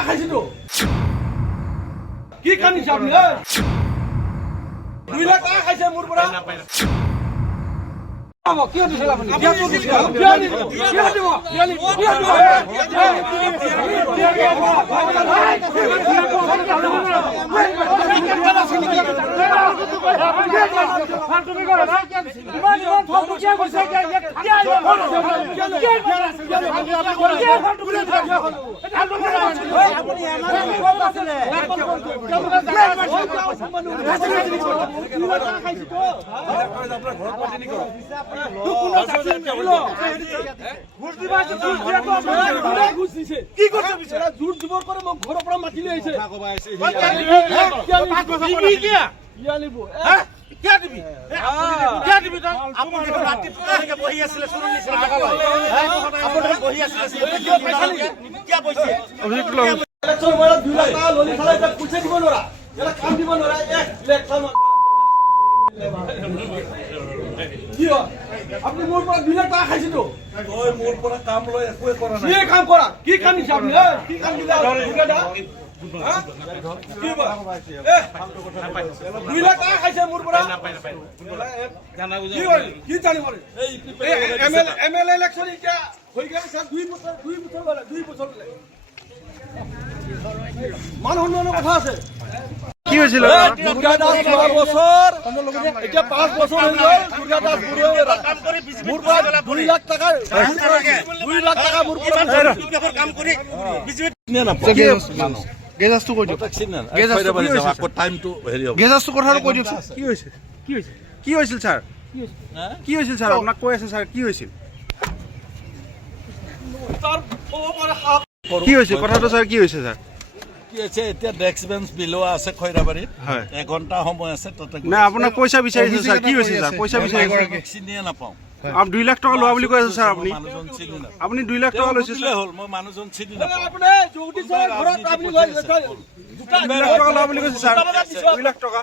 টাকা খাইছি তো কি কাম নিছে আপনি 2 লাখ টাকা খাইছে মোর পৰা কিয় দিছে আপুনি কিয় দিব কি কৰছে বিচাৰা জোৰ জবৰ কৰে মোক ঘৰৰ পৰা মাতি লৈ আহিছে क्या दिबी क्या दिबी तो आपण राती पुरा बही आছিলে सुन निছিল आपण बही आছিলে क्या पैसे इलेक्शन मला 2 लाख টাকা ললি খালা এটা পুছে দিব নরা এলা কাম দিব নরা 1 ইলেকশন কি আপনি মোর পৰা 2 লাখ টাকা খাইছে তো ওই মোৰ পৰা কাম লয় একোই করা নাই কি কাম করা কি কাম নিছে আপনি কি কাম দিলা দুগাডা দুই লাখ টাকা খাইছে মোর পৰা কি জানি মরে এমএলএ ইলেকশন এটা হৈ গেল স্যার 2 বছর বলে 2 বছর মান হন্যর কথা আছে কি হয়েছিল দুর্গা দাস 6 বছর এটা 5 বছর হই গেল দুর্গা দাস পুরো কাম করে মোর পৰা 2 লাখ টাকা 2 লাখ টাকা মোৰ পৰা কাম করে বিজেপি নে না গেজাসটো কৈ দিয়ক গেজাসটো কথাটো কৈ দিয়ক কি হৈছে কি হৈছিল ছাৰ কি হৈছিল ছাৰ আপোনাক কৈ আছে ছাৰ কি হৈছিল কি হৈছে কথাটো ছাৰ কি হৈছে ছাৰ কি আছে এতিয়া ডেস্ক বেঞ্চ বিলো আছে খৈৰাবাৰীত 1 ঘণ্টা সময় আছে তাতে না আপোনাক পইচা বিচাৰিছে ছাৰ কি হৈছে ছাৰ পইচা বিচাৰিছে চিনিয়ে নাপাওঁ আপুনি 2 লাখ টকা লোৱা বুলি কৈ আছে ছাৰ মানুহজন চিনি নাপাওঁ আপুনি 2 লাখ টকা লৈছে ছাৰ হ'ল মই মানুহজন চিনি নাপাওঁ আপনি জৌটি সৰ ঘৰত আপনি 2 লাখ টকা লোৱা বুলি কৈছে ছাৰ 2 লাখ টকা